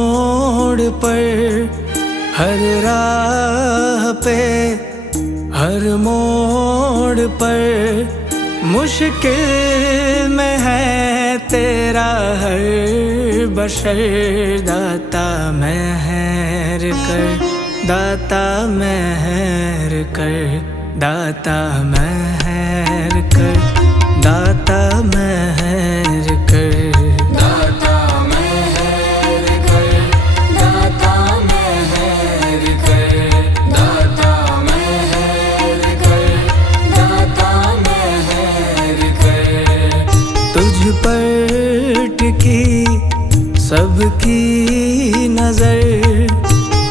मोड़ पर, हर राह पे, हर मोड़ पर मुश्किल में है तेरा हर बशर। दाता मेहर कर, दाता मेहर कर, दाता मेहर कर, दाता मेहर कर, दाता मेहर कर, दाता मेहर कर, दाता मेहर कर, दाता मेहर कर। तुझ पर टिकी सबकी नजर,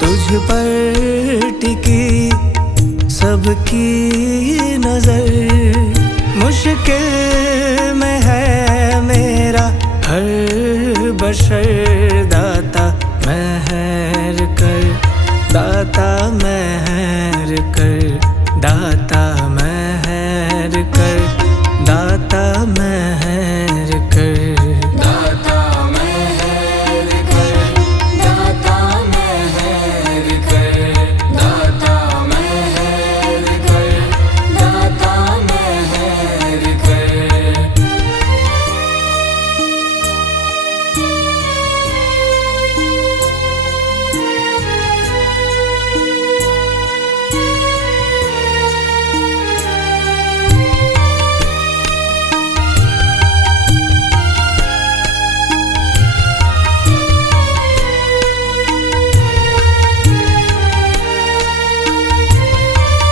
तुझ पर टिकी सबकी नजर। मुश्किल में है मेरा हर बशर। दाता मेहर कर, दाता मेहर कर, दाता मेहर कर, दाता मेहर कर, दाता मेहर कर, दाता मेहर कर, दाता मेहर कर, दाता मेहर कर।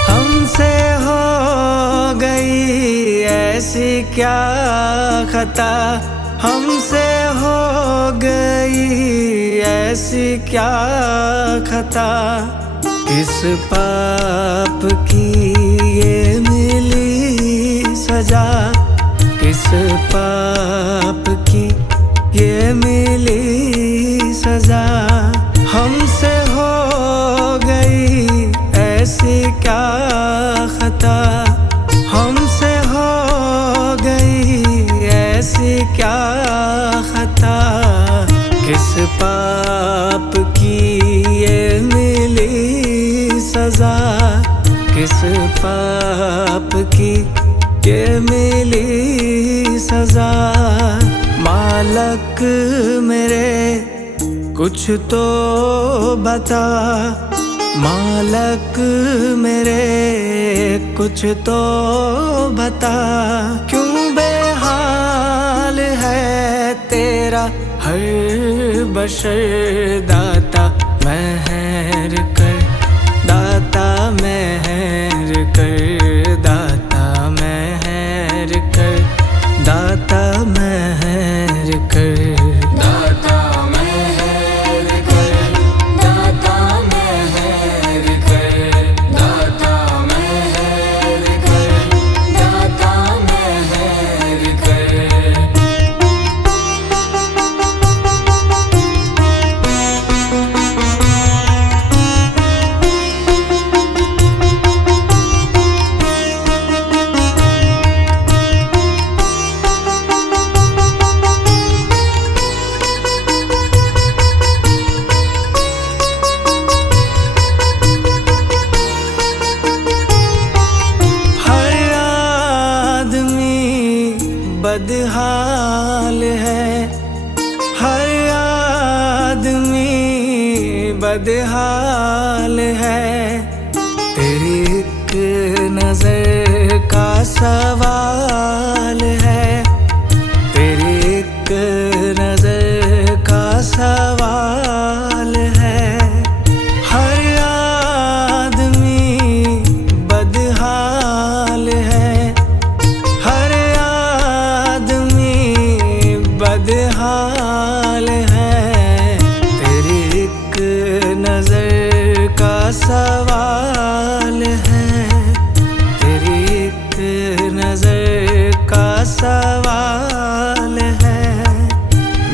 हमसे हो गई ऐसी क्या खता, हमसे हो गई ऐसी क्या खता। किस पाप की ये मिली सजा, किस पाप की ये मिली सजा। हमसे हो गई ऐसी क्या खता, हमसे हो गई ऐसी क्या खता। किस पाप की ये मिली सजा, किस पाप की ये मिली सजा। मालक मेरे कुछ तो बता, मालक मेरे कुछ तो बता। क्यों बेहाल है तेरा हर बशर। दाता मेहर कर, दाता मेहर कर, दाता मेहर कर, दाता मेहर कर, दाता मेहर कर, दाता मेहर कर, दाता मेहर कर, दाता मेहर कर। बदहाल है, हर आदमी बदहाल है। तेरी एक नजर का सवाल है, तेरी एक नजर का सवाल है। हर आदमी बदहाल है, हर बदहाल है। तेरी एक नजर का सवाल है, तेरी एक नजर का सवाल है।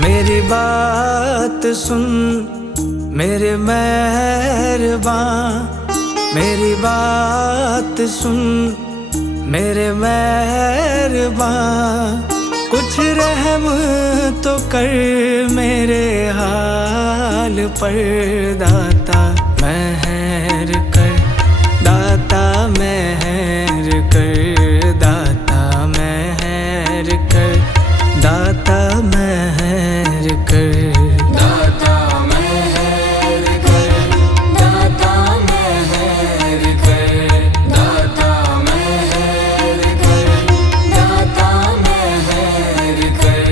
मेरी बात सुन मेरे मेहरबान, मेरी बात सुन मेरे मेहरबान। कुछ रहम तो कर मेरे हाल हाल पर दाता मेहर कर, दाता मेहर कर, दाता मेहर कर, दाता मेहर कर। दाता मेहर कर, दाता मेहर कर, दाता मेहर कर, दाता मेहर कर।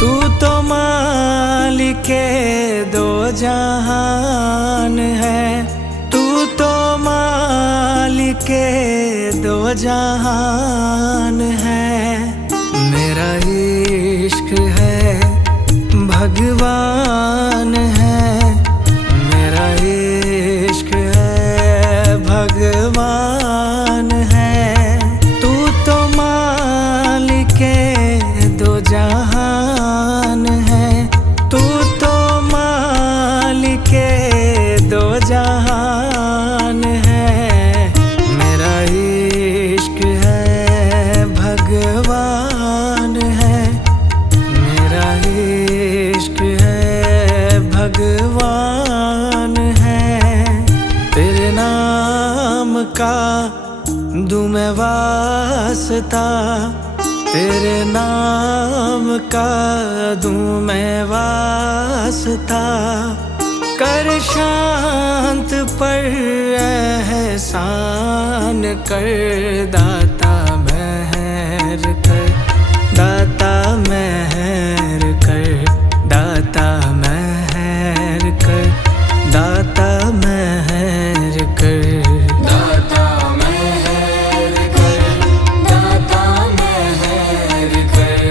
तू तो मालिके दो जहान है, तू तो मालिके दो जहान है। मेरा इश्क है भगवान है, मेरा इश्क है भगवान है। तू तो मालिके दो जहान है, तू तो मालिके दो जहान है। मेरा इश्क है भगवान है, मेरा इश्क है भगवान है। तेरे नाम का दूं मैं वास्ता, तेरे नाम का दूं मैं वास्ता। कर शांत पर एहसान कर, दाता मेहर कर, दाता मेहर कर, दाता मेहर कर, दाता मेहर कर। दाता मेहर कर, दाता मेहर कर,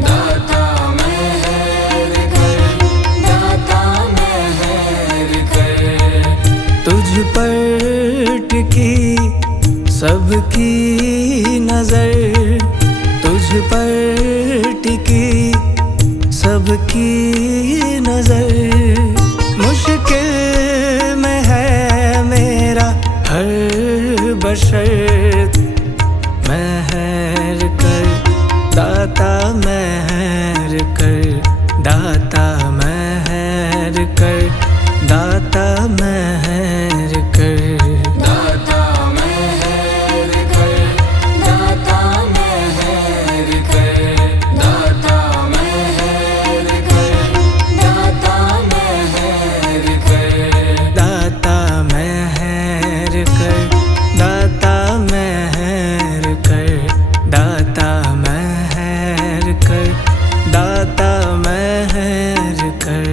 दाता मेहर कर, दाता मेहर कर। तुझ पर टिकी सबकी नजर, तुझ पर टिकी सबकी नजर। मुश्किल में है मेरा हर बशर, मेहर कर, दाता मेहर कर, दाता मेहर कर, दाता मेहर कर। दाता मेहर कर, दाता मेहर कर, दाता मेहर कर, दाता मेहर कर। दाता मेहर कर, दाता मेहर कर, दाता मेहर कर, दाता मेहर कर।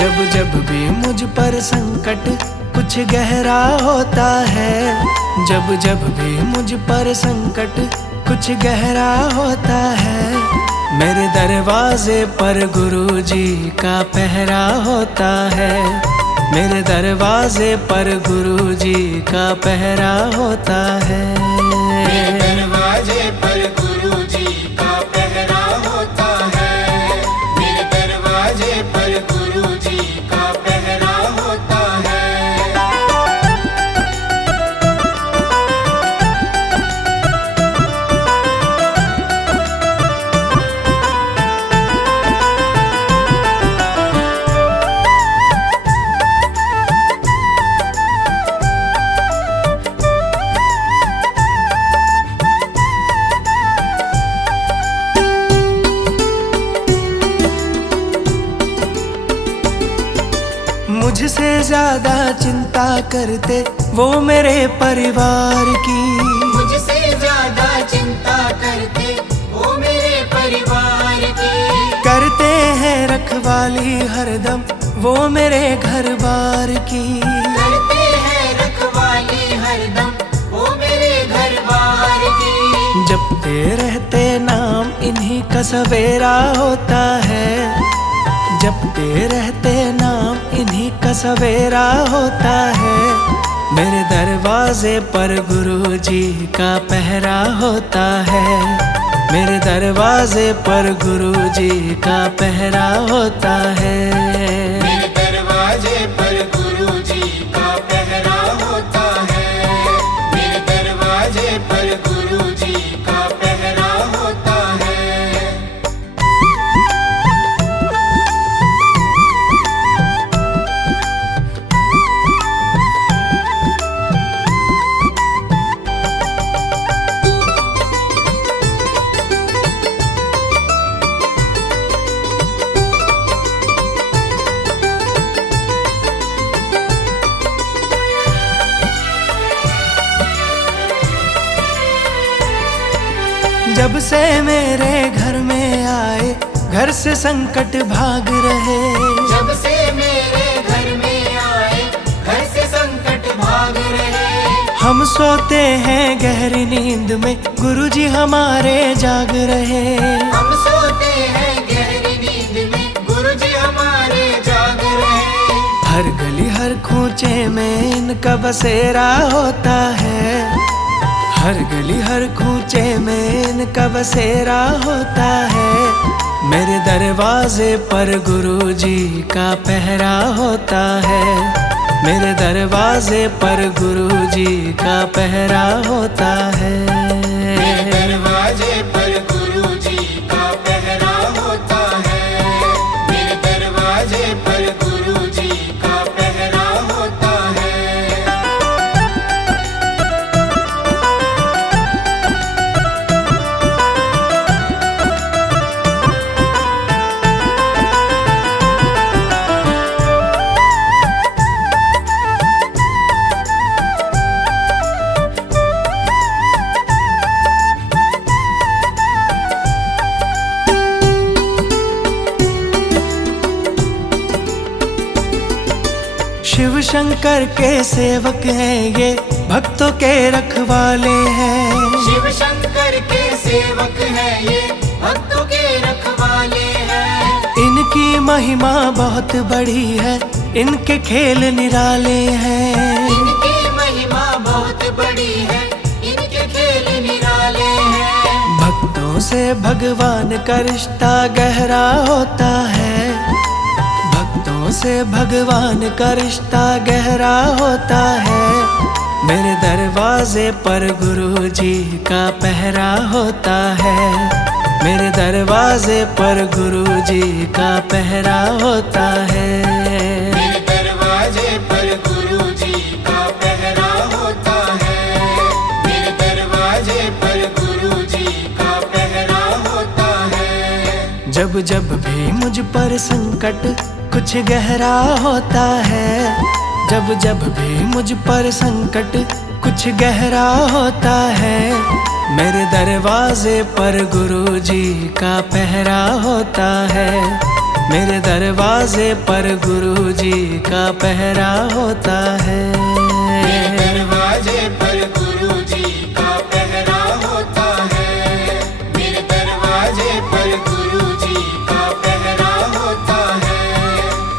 जब जब भी मुझ पर संकट कुछ गहरा होता है, जब जब भी मुझ पर संकट कुछ गहरा होता है। मेरे दरवाजे पर गुरुजी का पहरा होता है, मेरे दरवाजे पर गुरुजी का पहरा होता है। मेरे दरवाजे पर गुरुजी का पहरा होता है, मेरे दरवाजे पर गुरुजी का पहरा होता है। ज्यादा चिंता करते वो मेरे परिवार की। मुझसे ज्यादा चिंता करते वो मेरे परिवार की। करते हैं रखवाली हरदम वो मेरे घर बार की। करते हैं रखवाली हरदम वो मेरे घर बार की। जपते रहते नाम इन्हीं का सवेरा होता है। जपते रहते नाम इन्हीं का सवेरा होता है। मेरे दरवाजे पर गुरु जी का पहरा होता है। मेरे दरवाजे पर गुरु जी का पहरा होता है। मेरे दरवाजे पर गुरु जी का पहरा होता है। मेरे दरवाजे पर गुरु जी का पहरा होता है। जब से मेरे घर में आए घर से संकट भाग रहे। जब से मेरे घर में आए घर से संकट भाग रहे। हम सोते हैं गहरी नींद में गुरुजी हमारे जाग रहे। हम सोते हैं गहरी नींद में गुरुजी हमारे जाग रहे। हर गली हर खूंचे में इनका बसेरा होता है। हर गली हर खूंचे में इनका बसेरा होता है। मेरे दरवाजे पर गुरु जी का पहरा होता है। मेरे दरवाजे पर गुरु जी का पहरा होता है। मेरे दरवाजे पर गुरु जी का पहरा होता है। मेरे दरवाजे पर गुरु जी का पहरा होता है। शिव शंकर के सेवक हैं ये भक्तों के रखवाले हैं। शिव शंकर के सेवक हैं ये भक्तों के रखवाले हैं। इनकी महिमा बहुत बड़ी है इनके खेल निराले हैं। इनकी महिमा बहुत बड़ी है इनके खेल निराले हैं। भक्तों से भगवान का रिश्ता गहरा होता है। भक्तों से भगवान का रिश्ता गहरा होता है। मेरे दरवाजे पर गुरु जी का पहरा होता है। मेरे दरवाजे पर गुरु जी का पहरा होता है। मेरे दरवाजे पर गुरु जी का पहरा होता है। मेरे दरवाजे पर गुरु जी का पहरा होता है। जब जब भी मुझ पर संकट कुछ गहरा होता है। जब जब भी मुझ पर संकट कुछ गहरा होता है। मेरे दरवाजे पर गुरु जी का पहरा होता है। मेरे दरवाजे पर गुरु जी का पहरा होता है। मेरे दरवाजे पर गुरु जी का पहरा होता है। मेरे दरवाजे पर गुरु जी का पहरा होता है।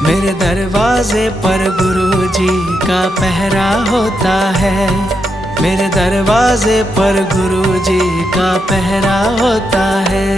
मेरे दरवाजे पर गुरु जी का पहरा होता है। मेरे दरवाजे पर गुरु जी का पहरा होता है।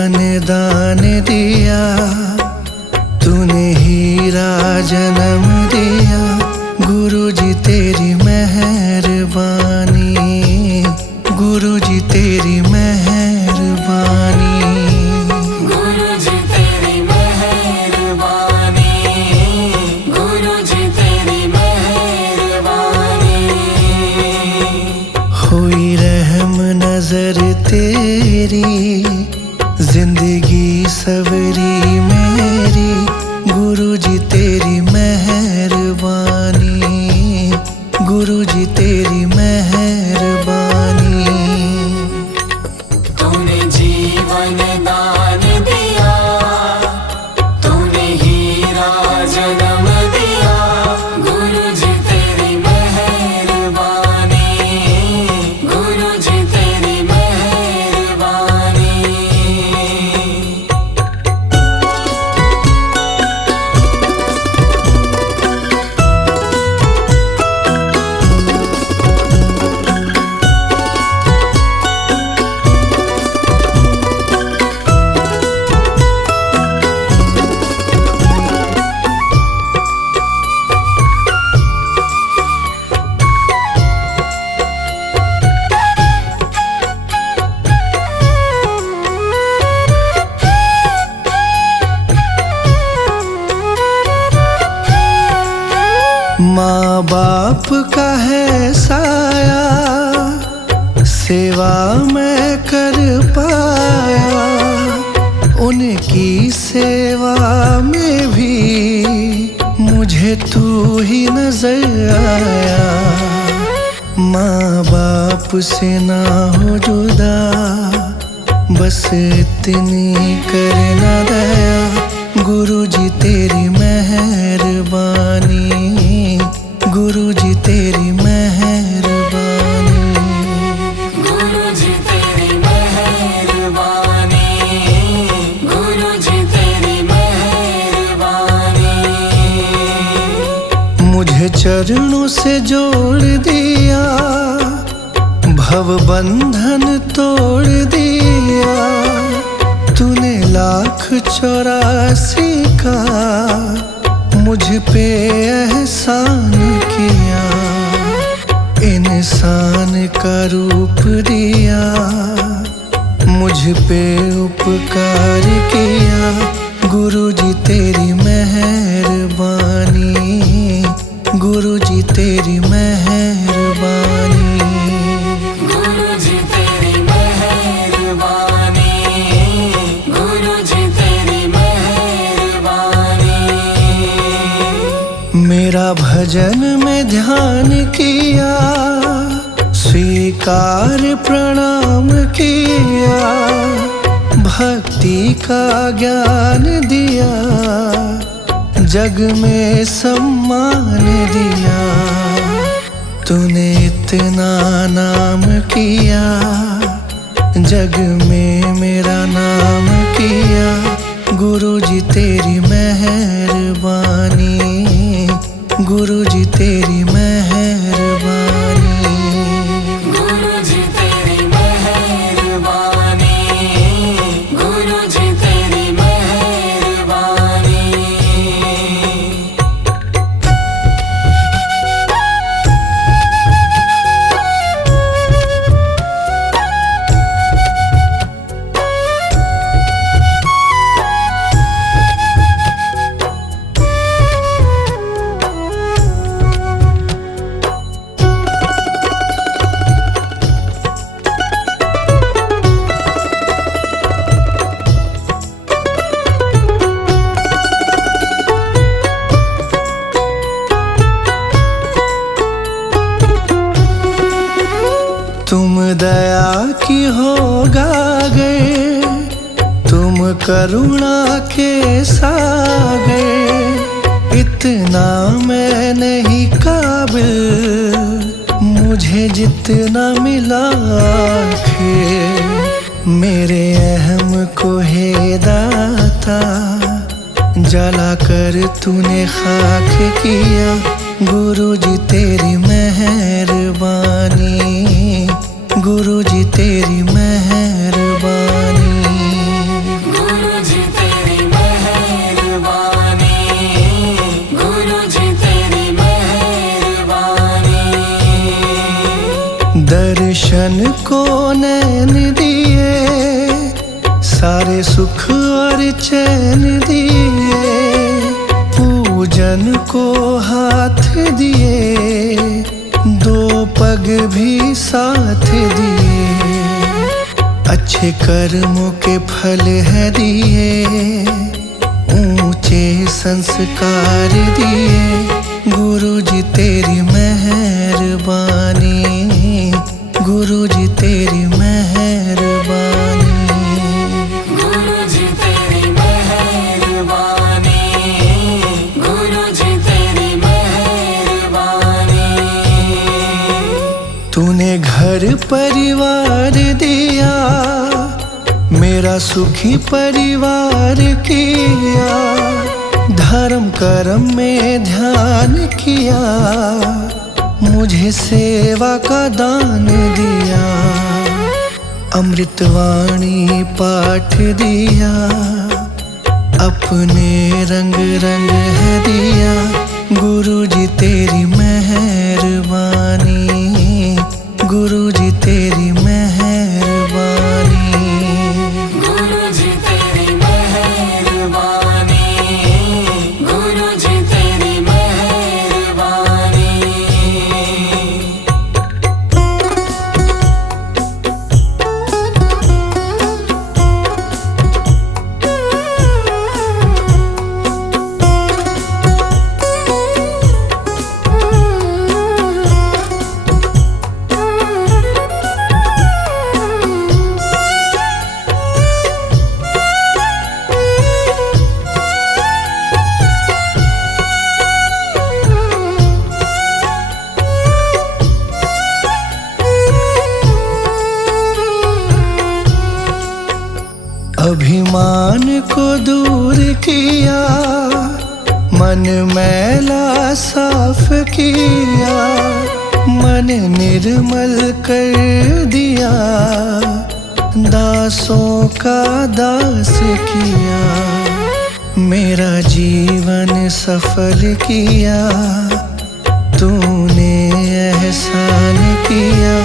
जीवन दान दिया, तूने हीरा जन्म दिया। गुरुजी तेरी मेहरबानी, गुरुजी तेरी मेहरबानी। गुरुजी तेरी मेहरबानी, गुरुजी तेरी मेहरबानी। हुई रहम नजर तेरी, जिंदगी सवरी मेरी। गुरुजी तेरी मेहरबानी, गुरुजी तेरी मेहरबानी। तूने जीवन दान दिया, तूने हीरा जन्म दिया। गुरुजी तेरी मेहरबानी, गुरुजी तेरी मेहरबानी। माँ बाप का है साया, सेवा मैं कर पाया। उनकी सेवा में भी मुझे तू ही नजर आया। माँ बाप से ना हो जुदा, बस इतनी करना दया। गुरुजी तेरी मेहरबानी, गुरुजी तेरी मेहरबानी। गुरुजी तेरी मेहरबानी, गुरुजी तेरी मेहरबानी। मुझे चरणों से जोड़ दिया, भव बंधन तोड़ दिया। तूने 1,84 का मुझ पे एहसान किया। इंसान का रूप दिया, मुझ पे उपकार किया। गुरुजी तेरी मेहरबानी, गुरुजी तेरी मेहरबानी। गुरुजी तेरी मेहरबानी, गुरुजी तेरी मेहरबानी। मेरा भजन में ध्यान किया, स्वीकार प्रणाम किया। भक्ति का ज्ञान दिया, जग में सम्मान दिया। तूने इतना नाम किया, जग में मेरा नाम किया। गुरुजी तेरी मेहरबानी, गुरुजी तेरी मेहरबानी। गुरुजी तेरी मेहरबानी, गुरुजी तेरी मेहरबानी। तुम दया की हो गागे, तुम करुणा के सागर। इतना मैं नहीं काबिल, मुझे जितना मिला आखिर। मेरे अहम को है दाता, जला कर तूने खाक किया। गुरुजी तेरी मेहरबानी, गुरुजी तेरी मेहरबानी। सुख और चैन दिए, पूजन को हाथ दिए, दो पग भी साथ दिए। अच्छे कर्मों के फल है दिए, ऊंचे संस्कार दिए। गुरुजी तेरी मेहरबानी, गुरुजी तेरी मेहरबानी। गुरुजी तेरी मेहरबानी, गुरुजी तेरी मेहरबानी। तूने घर परिवार दिया, मेरा सुखी परिवार किया। धर्म कर्म में ध्यान किया, मुझे सेवा का दान दिया। अमृतवाणी पाठ दिया, अपने रंग रंग है दिया। गुरुजी तेरी मेहरबानी, गुरुजी तेरी मेहरबानी। गुरुजी तेरी मेहरबानी, गुरुजी तेरी मेहरबानी। अभिमान को दूर किया, मन मैला साफ किया। मन निर्मल कर दिया, दासों का दास किया। मेरा जीवन सफल किया, तूने एहसान किया।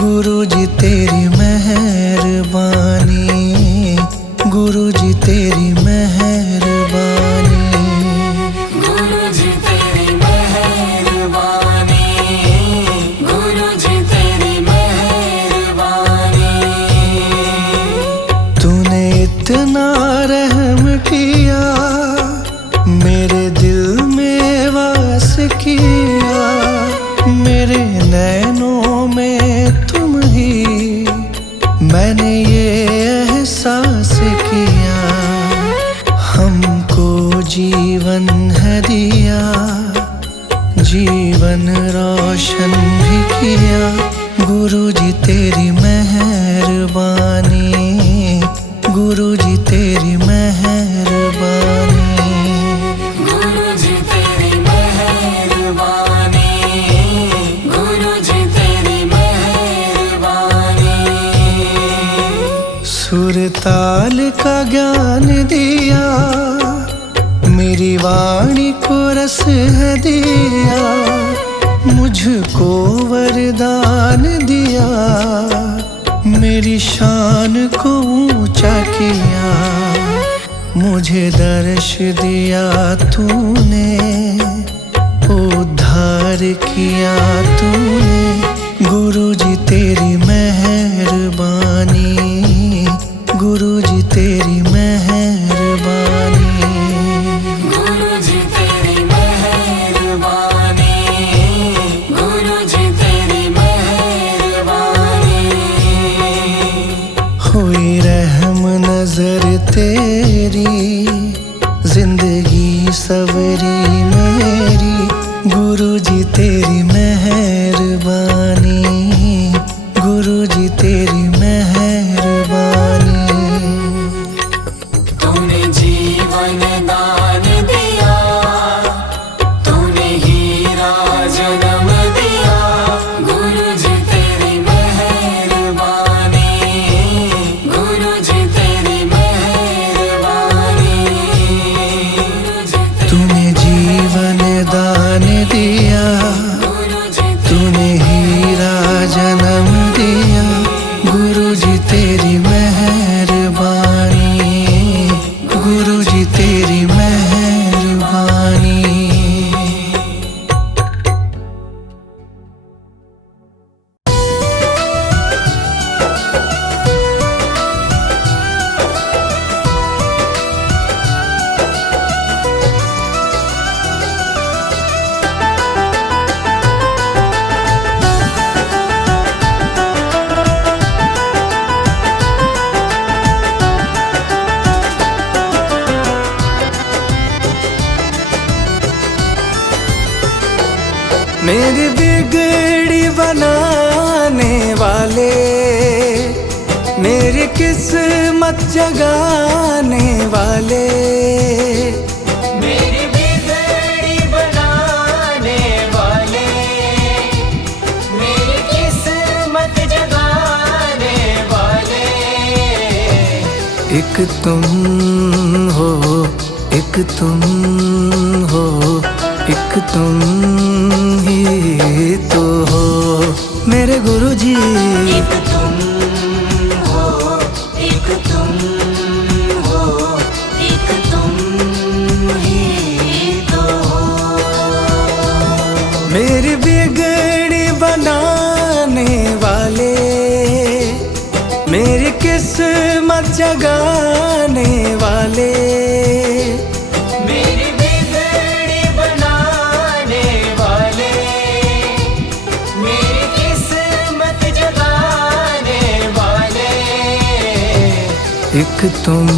गुरुजी तेरी मेहरबानी, गुरुजी तेरी मेहरबानी। गुरुजी तेरी मेहरबानी, गुरुजी तेरी मेहरबानी। तूने इतना रहम किया, मेरे दिल में वास किया। मेरे नैनों में तुम ही, मैंने ये एहसास किया। हमको जीवन है दिया, जीवन रोशन भी किया। गुरुजी तेरी मेहरबानी, गुरुजी तेरी मेहरबानी। गुरुजी तेरी मेहरबानी, गुरुजी तेरी मेहरबानी। सुरताल का ज्ञान दिया, मेरी वाणी को रस है दिया। मुझको वरदान दिया, मेरी शान को ऊंचा किया। मुझे दर्श दिया तूने, उद्धार किया तूने। गुरुजी तेरी मेहरबानी, गुरुजी तेरी मेहरबानी। गुरुजी तेरी मेहरबानी, गुरुजी तेरी मेहरबानी। हुई रहम नजर तेरी, जिंदगी सवरी मेरी। गुरुजी तेरी मेहरबानी, गुरुजी तेरी मेहरबानी। तूने जीवन दान दिया, तूने हीरा जन्म दिया। गुरुजी तेरी मेहरबानी, गुरुजी तेरी मेहरबानी। तूने जीवन दान दिया, तूने हीरा जन्म दिया। गुरुजी तेरी मेहरबानी। मेरी बिगड़ी बनाने वाले, मेरी किस्मत जगाने वाले, मेरी बिगड़ी बनाने वाले, मेरी किस्मत जगाने वाले। एक तुम हो, एक तुम हो, एक तुम ही तो हो मेरे गुरुजी। एक तुम हो, एक तुम हो, एक तुम ही तो हो। मेरी बिगड़ी बनाने वाले, मेरी किस्मत जगाने वाले, मेरी बिगड़ी बनाने वाले, मेरी किस्मत जगाने वाले। एक तुम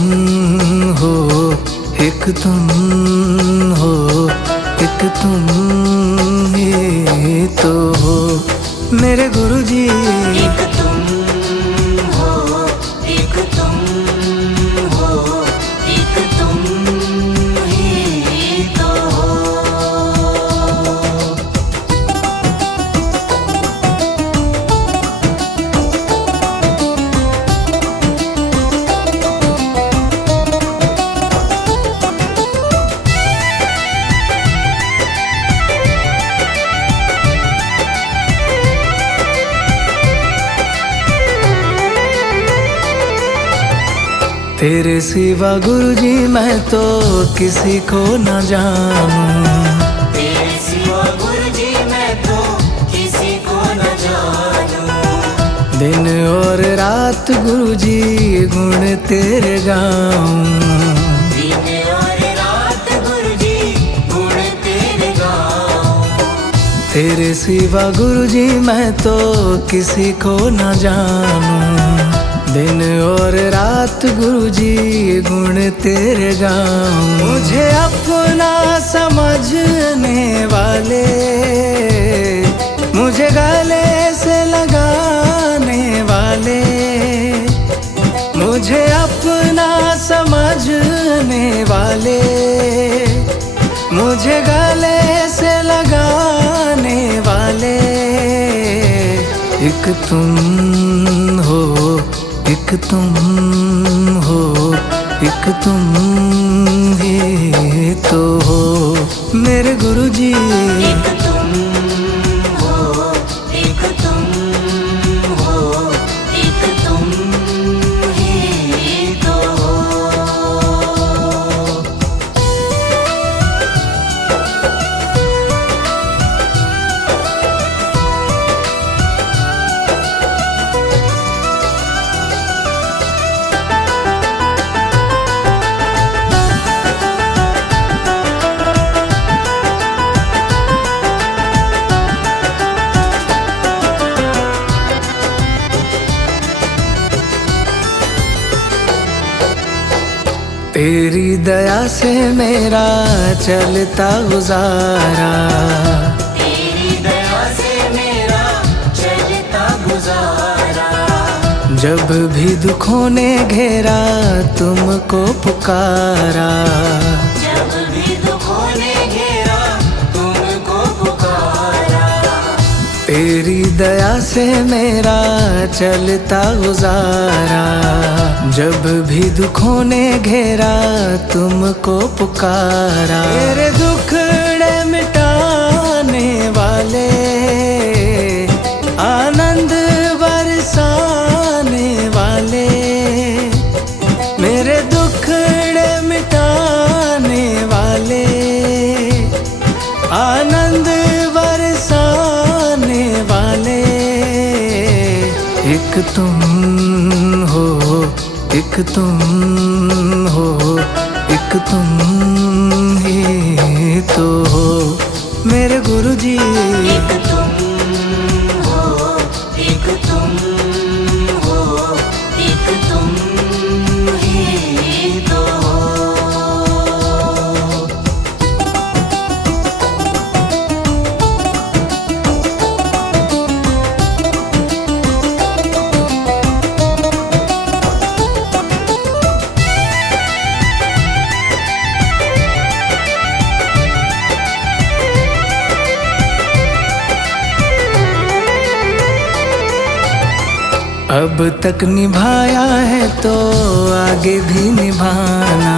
हो, एक तुम हो, एक तुम ही तो हो मेरे गुरुजी। एक तुम हो, एक तुम हो, एक तुम ही तो हो। तेरे सिवा गुरुजी मैं तो किसी को न जानूं। तेरे सिवा गुरुजी मैं तो किसी को न जानूं। दिन और रात गुरुजी गुण तेरे गाऊं। दिन और रात गुरुजी गुण तेरे गाऊं। तेरे सिवा गुरुजी मैं तो किसी को न जानूं। दिन और रात गुरुजी गुण तेरे गाऊं। मुझे अपना समझने वाले, मुझे गले से लगाने वाले, मुझे अपना समझने वाले, मुझे गले से लगाने वाले। एक तुम हो, एक तुम हो, एक तुम ही तो हो मेरे गुरुजी। एक तुम हो, एक तुम हो, एक तुम ही तो हो। तेरी दया से मेरा चलता गुजारा, तेरी दया से मेरा चलता गुजारा। जब भी दुखों ने घेरा तुमको पुकारा। जब भी दुखों ने घेरा तुमको पुकारा। तेरी दया से मेरा चलता गुजारा। जब भी दुखों ने घेरा तुमको पुकारा। मेरे दुखड़े मिटाने वाले, आनंद बरसाने वाले, मेरे दुखड़े मिटाने वाले, आनंद बरसाने वाले। एक तुम हो, एक तुम हो, एक तुम ही तो हो मेरे गुरुजी। एक तुम हो, एक तुम हो, एक तुम ही तो हो। अब तक निभाया है तो आगे भी निभाना।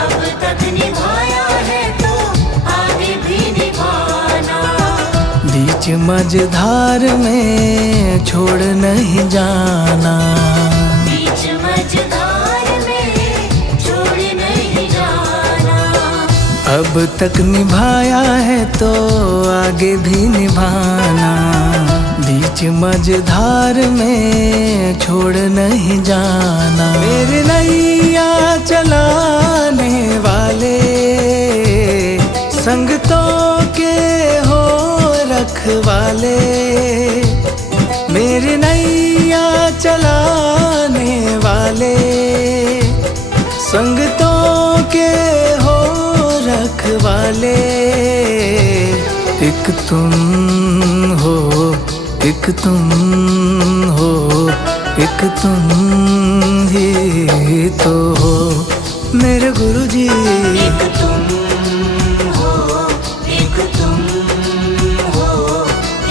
अब तक निभाया है तो आगे भी निभाना। बीच मझधार में छोड़ नहीं जाना। बीच मझधार में छोड़ नहीं जाना। अब तक निभाया है तो आगे भी निभाना। बीच मझधार में छोड़ नहीं जाना। मेरे नैया चलाने वाले संग तो के हो रखवाले। मेरे नैया चलाने वाले संग तो के हो रखवाले। एक तुम हो, एक तुम हो, एक तुम ही तो हो मेरे गुरुजी। एक तुम हो, एक तुम हो,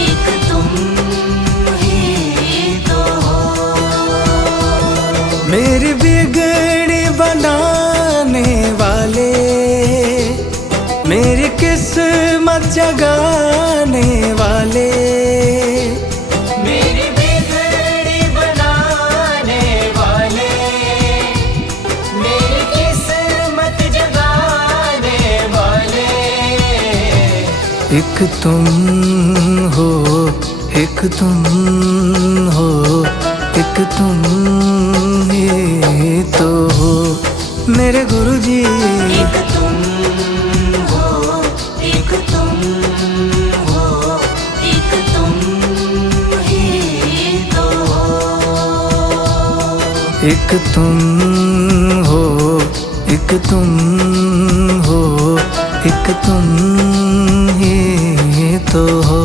एक तुम ही तो हो। मेरी बिगड़ी बनाने वाले, मेरी किस्मत जगाने वाले। मेरी बिगड़ी बनाने वाले, मेरी किस्मत जगाने वाले। एक तुम हो, एक तुम हो, एक तुम ही तो हो मेरे गुरुजी। एक तुम हो, एक तुम हो, एक तुम ही तो हो। एक तुम हो, एक तुम हो, एक तुम ही तो हो।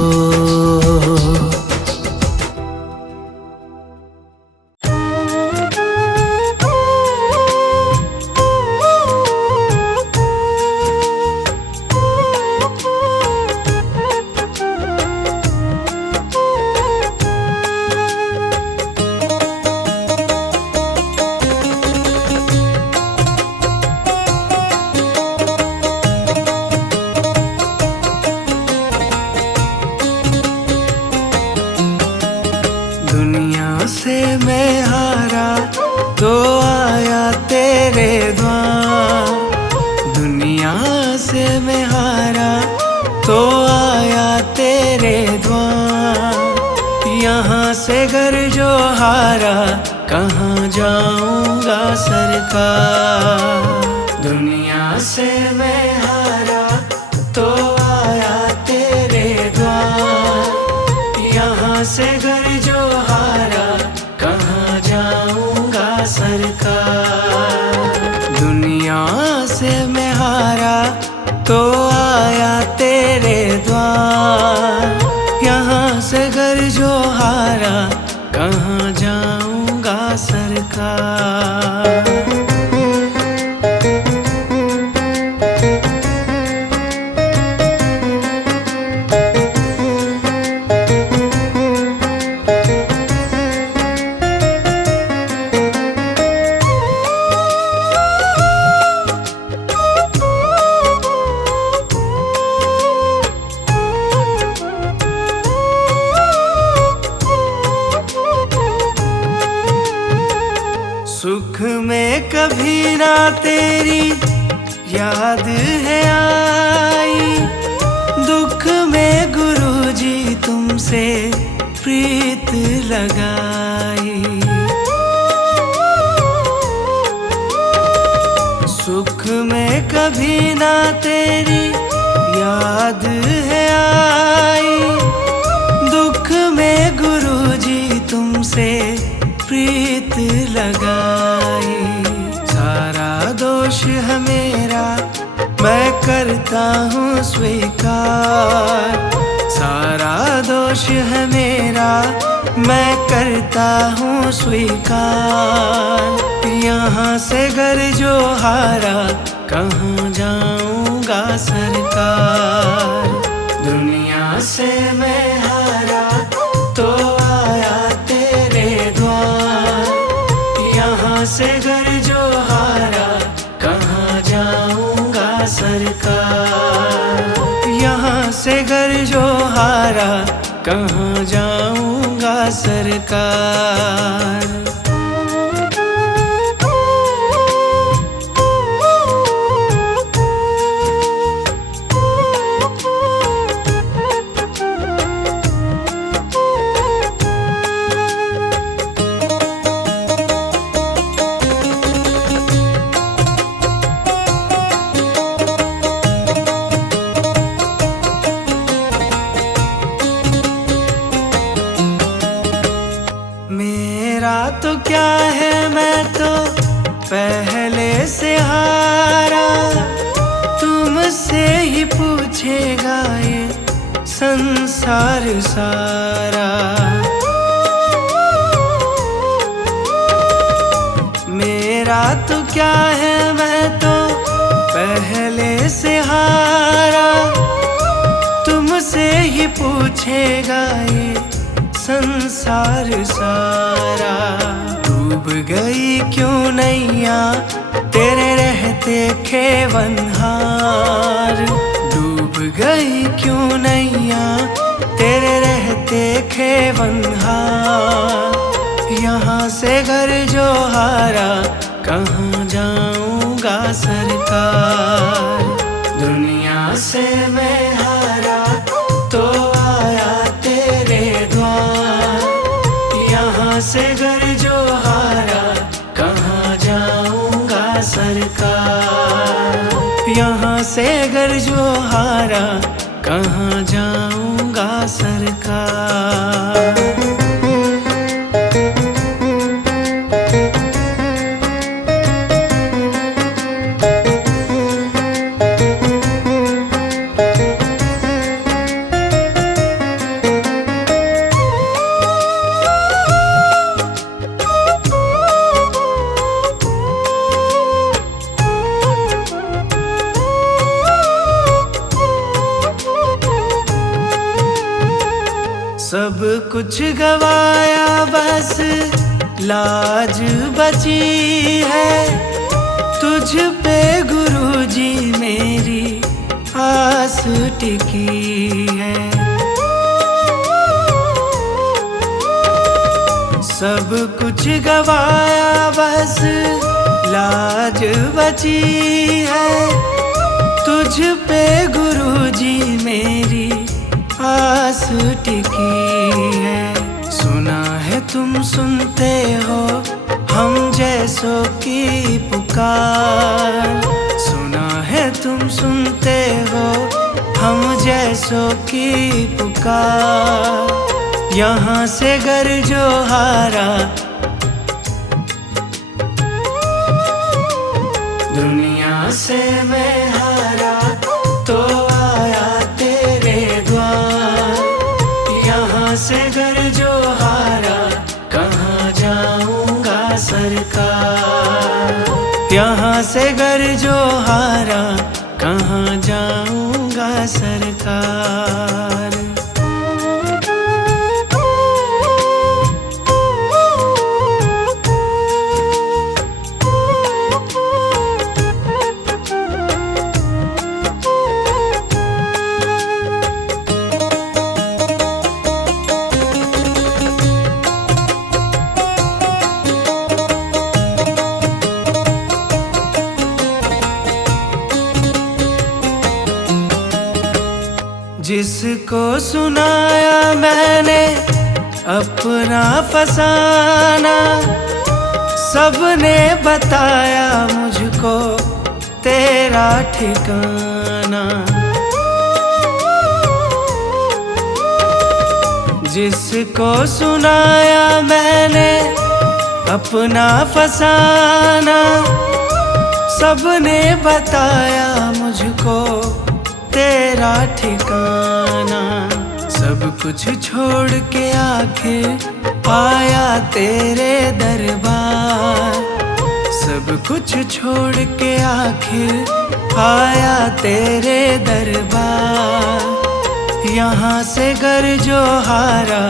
दुनिया से मैं हारा तो आया तेरे द्वार। दुनिया से मैं हारा तो आया तेरे द्वार। यहाँ से घर जो हारा कहाँ जाऊंगा सरकार। दुनिया से मैं हारा तो आया तेरे द्वार। यहाँ से घर जो हारा कहाँ जाऊंगा सरकार। दुनिया से मैं हारा तो आया तेरे द्वार। यहाँ से घर जो हारा कहाँ जाऊंगा सरकार। सुख में कभी ना तेरी याद है आई। दुख में गुरुजी तुमसे प्रीत लगाई। सुख में कभी ना तेरी याद है आई। दुख में गुरुजी तुमसे प्रीत लगाई। सारा दोष है मेरा मैं करता हूँ स्वीकार। सारा दोष है मेरा मैं करता हूँ स्वीकार। यहाँ से घर जो हारा कहाँ जाऊँगा सरकार। दुनिया से मैं हारा तो आया तेरे सरकार। यहाँ से घर जो हारा कहाँ जाऊंगा सरकार। मेरा तो क्या है, मैं तो पहले से हारा, तुमसे ही पूछेगा ये संसार सारा। मेरा तो क्या है, मैं तो पहले से हारा, तुमसे ही पूछेगा ये संसार सारा। डूब गई क्यों नैया तेरे रहते खेवनहार। डूब गई क्यों नैया तेरे रहते खेवनहार। यहाँ से घर जो हारा कहाँ जाऊंगा सरकार। दुनिया से मैं हारा तो आया तेरे द्वार। यहाँ से घर जो हारा कहाँ जाऊंगा सरकार। यहाँ से घर जो हारा कहाँ जाऊंगा सरकार। सब कुछ गवाया बस लाज बची है। तुझ पे गुरुजी मेरी आस टिकी है। सब कुछ गवाया बस लाज बची है। तुझ पे गुरुजी मेरी आस टिकी है। सुना है तुम सुनते हो हम जैसों की पुकार। सुना है तुम सुनते हो हम जैसों की पुकार। यहाँ से घर जो हारा दुनिया से मैं हारा तो आया तेरे द्वार। यहाँ से घर जो हारा कहाँ जाऊंगा सरकार। यहाँ से घर जो हारा कहाँ जाऊंगा सरकार। जिसको सुनाया मैंने अपना फसाना, सबने बताया मुझको तेरा ठिकाना। जिसको सुनाया मैंने अपना फसाना, सबने बताया मुझको तेरा ठिकाना। सब कुछ छोड़ के आखिर आया तेरे दरबार। सब कुछ छोड़ के आखिर आया तेरे दरबार। यहाँ से घर जो हारा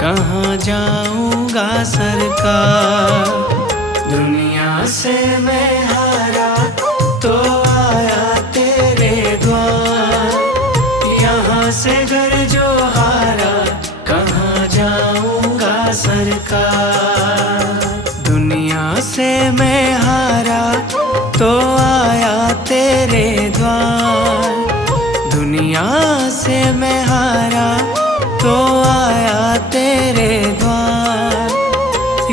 कहाँ जाऊंगा सरकार। दुनिया से मैं हारा तो आया तेरे तेरे द्वार। दुनिया से मैं हारा तो आया तेरे द्वार।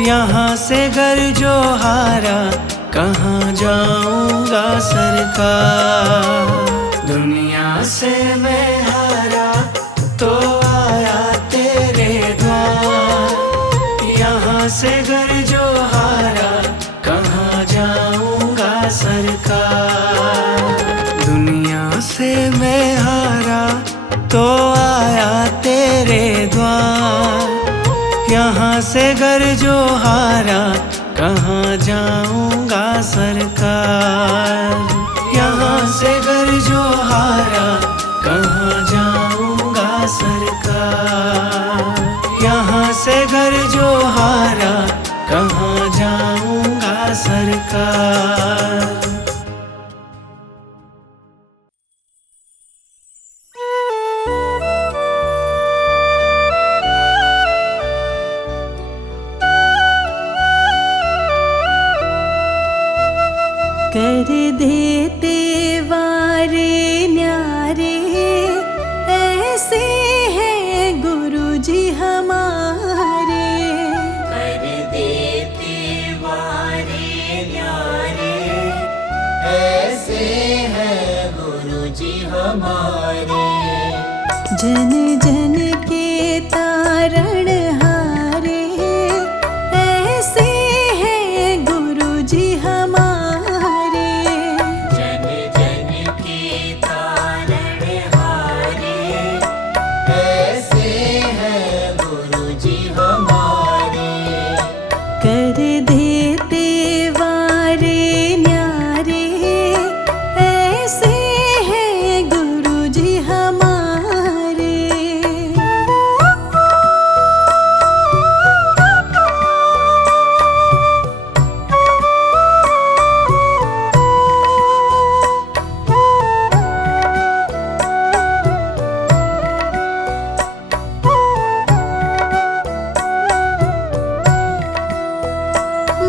यहाँ से घर जो हारा कहाँ जाऊंगा सरकार। दुनिया से मैं हारा तो आया तेरे द्वार। यहाँ से घर जो हारा कहाँ जाऊंगा सरकार। दुनिया से मैं हारा तो आया तेरे द्वार। यहाँ से घर जो हारा कहाँ जाऊंगा सरकार। यहाँ से घर जो हारा कहाँ जाऊंगा सरकार। यहाँ से घर जो हारा कहाँ जाऊंगा सरकार। कर देते वारे न्यारे, ऐसे हैं गुरुजी हमारे। कर देते वारे न्यारे, ऐसे हैं गुरुजी हमारे। जन जन के तारण हारे, ऐसे हैं गुरुजी हमारे। जन जन के तारण हारे, ऐसे हैं गुरुजी हमारे। कर देते वारे न्यारे, ऐसे हैं गुरुजी हमारे।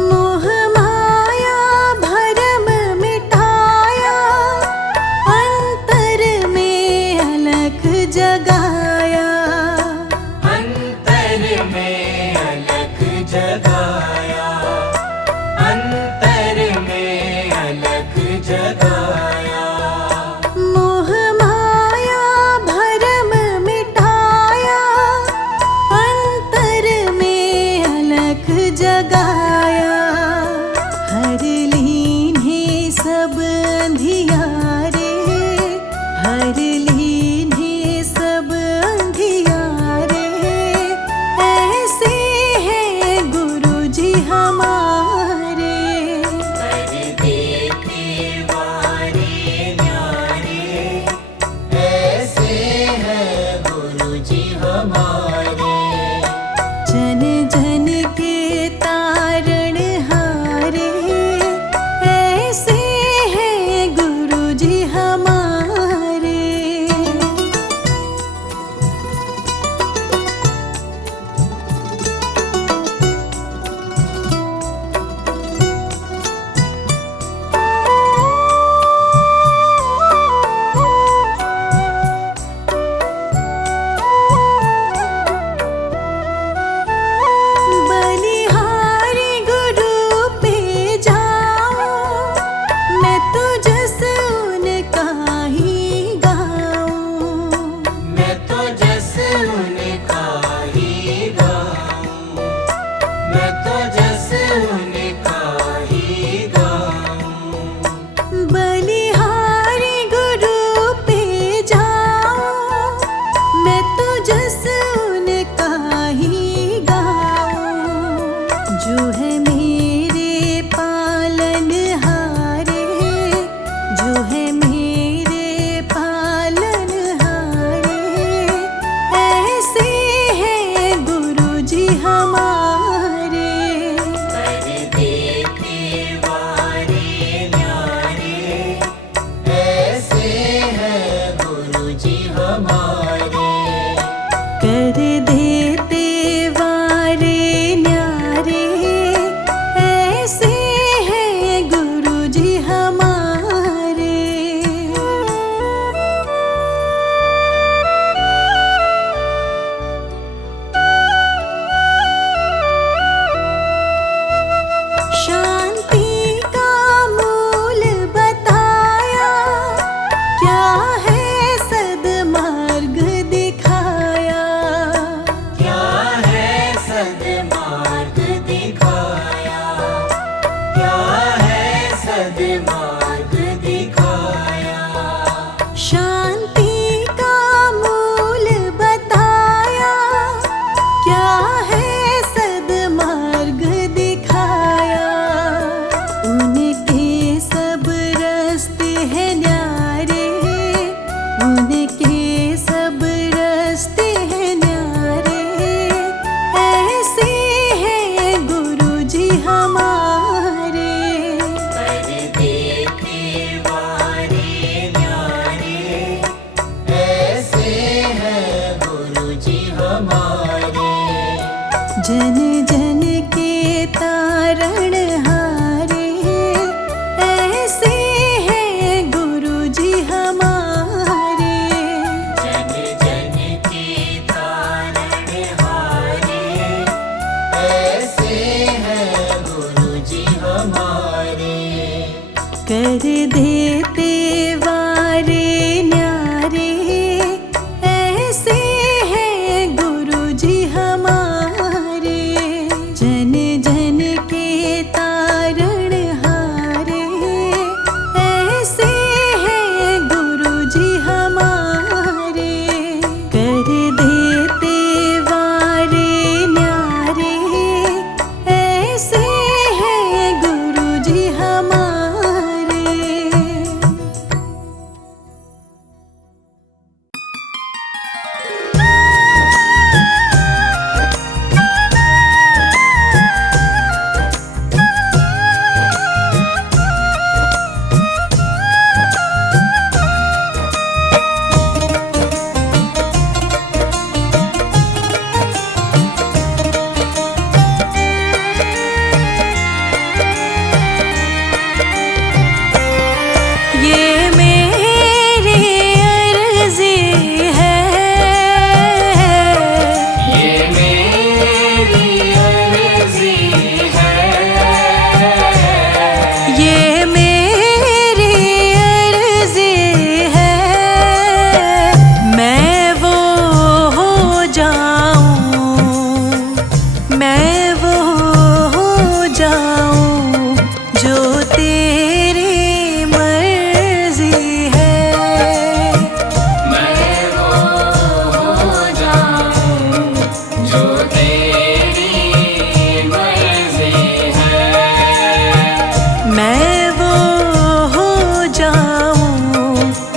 मोह माया भरम मिटाया, अंतर में अलख जगाया। अंतर में अलख जगाया, अंतर में अलख जगाया। मोह माया भरम मिटाया, अंतर में अलख जगाया। हर लीन्हे सब अंधियारे, हर लीन्हे सब अंधियारे। ऐसे हैं गुरुजी हमारे। कर देते वारे न्यारे, ऐसे हैं गुरुजी हमारे। जन जन के तारण हारे, ऐसे हैं गुरु देते वारे न्यारे, ऐसे हैं गुरु जी हमारे। जन जन के तारण हारे, ऐसे हैं गुरु जी हमारे। कर देते वारे न्यारे, ऐसे हैं गुरु जी हमारे। ये मेरी अर्ज़ी है, ये मेरी अर्ज़ी है, ये मेरी अर्ज़ी है। मैं वो हो जाऊं, मैं वो हो जाऊं जो तेरी मर्ज़ी है। मैं वो हो जाऊं जो तेरी मर्ज़ी है। मैं वो हो जाऊं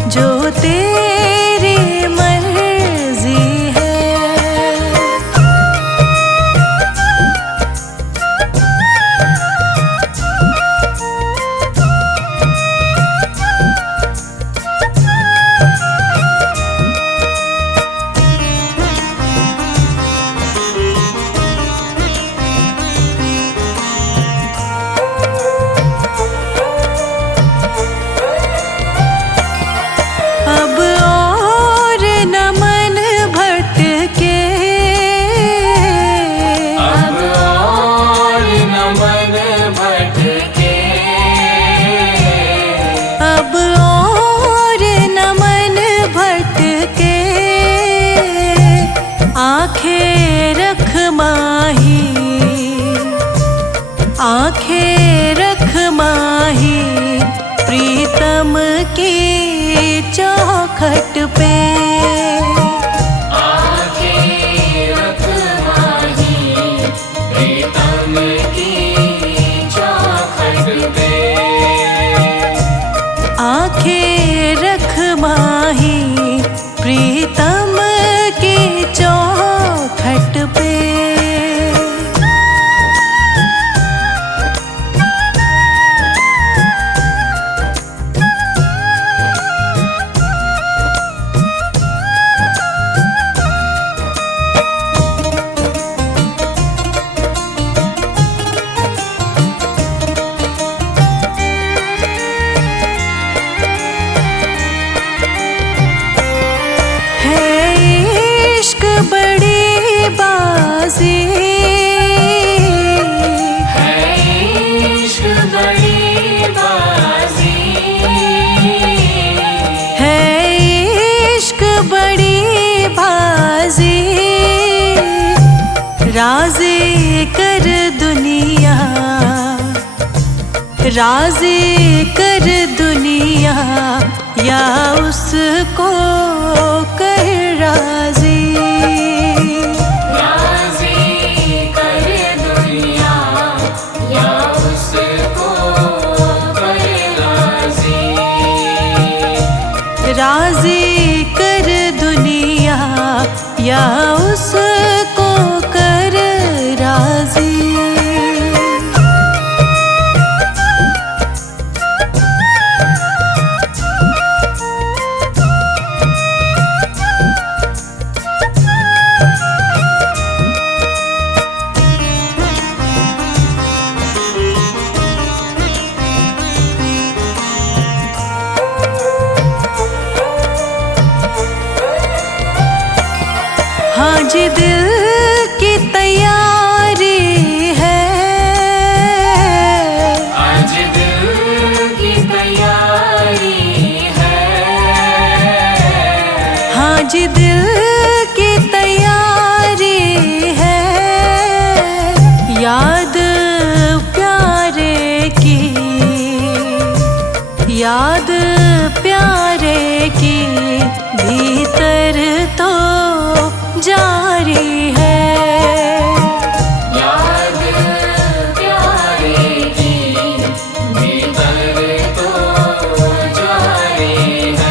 जो तेरी मर्ज़ी है। अब और न मन भटके, अब और न मन भटके, अब और न मन भटके। आंखें रख माही, आंखें रख माही प्रीतम की चौखट पे। आंखें रख माही प्रीतम की चौखट पे। आंखें रख माही प्रीतम की चौखट पे। बड़ी बाजी है इश्क बड़ी बाजी, है इश्क बड़ी बाजी। राज़ी कर दुनिया, राज़ी कर दुनिया या उसको कर राज़ी। राज़ी कर दुनिया या उसको कर राज़ी। राज़ी कर दुनिया या उसको कर राज़ी। हाँ जिद आज दिल की तैयारी है, याद प्यारे की, याद प्यारे की भीतर तो जारी है। याद प्यारे की भीतर तो जारी है।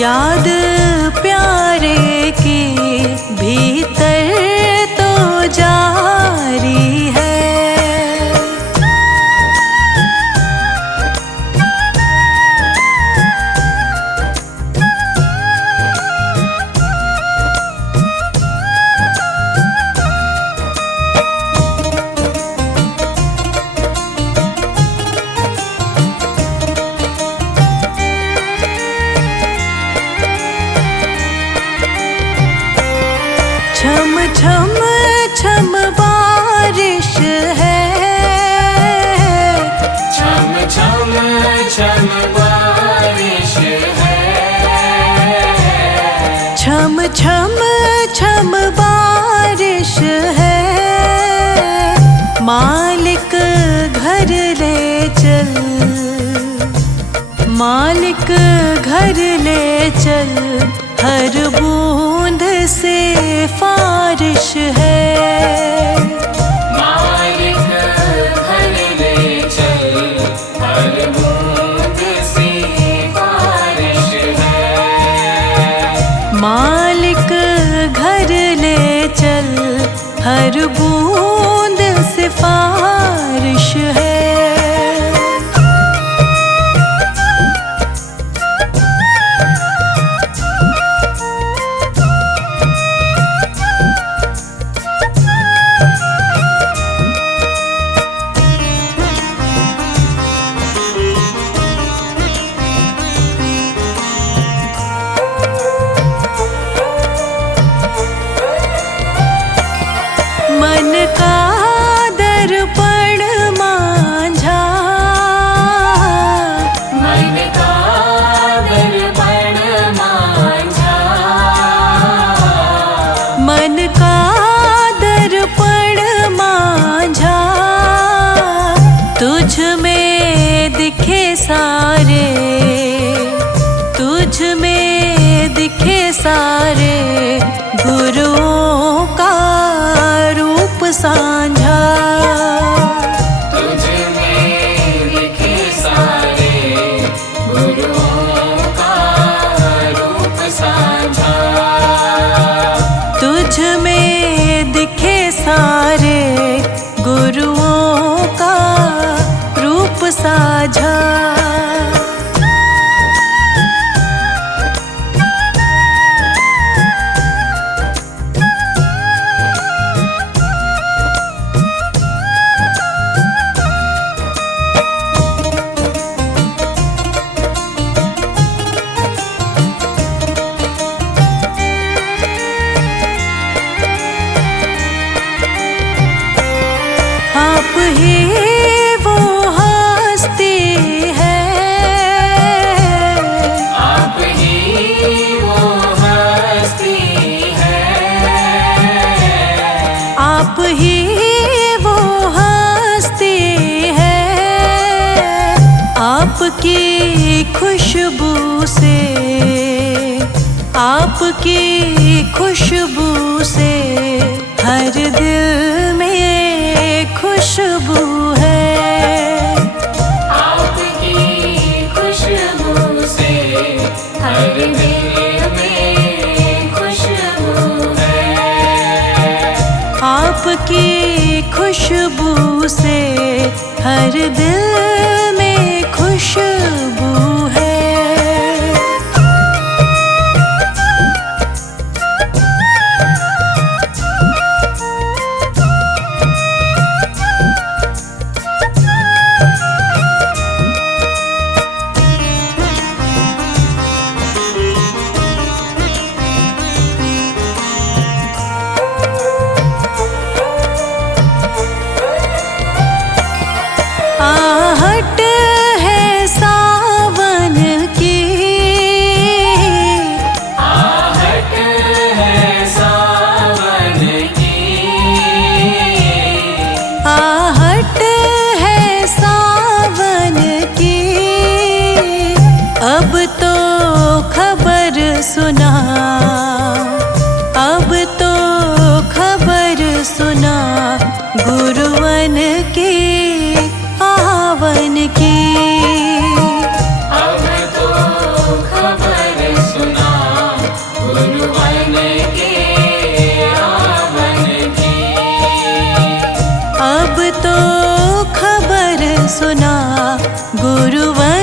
याद प्यारे की भीतर तो जारी है। छम छम छम बारिश है, छम छम छम बारिश है। छम छम छम बारिश है। मालिक घर ले चल, मालिक घर ले चल, हर बूंद से फारिश है। मालिक घर ले चल, हर बूंद से बारिश है। मालिक घर ले चल, हर बूंद से फारिश है। मन का दर्पण मांझा, मन का दर्पण मांझा। मन का दर्पण मांझा, तुझ में दिखे सारे, तुझ में दिखे सारे गुरुओं का रूप सांझा। तुझ में दिखे सारे गुरुओं का रूप साझा। तुझ में दिखे सारे गुरुओं का रूप साझा। आप ही वो हस्ती है, आप ही वो हस्ती है। आप ही वो हस्ती है। आपकी खुशबू से, आपकी खुशबू से हर दिल में खुशबू है। आपकी खुशबू से हर दिल में खुशबू है। आपकी खुशबू से हर दिल में खुशबू है। गुरुवन के आवन की। अब तो खबर सुना गुरुवन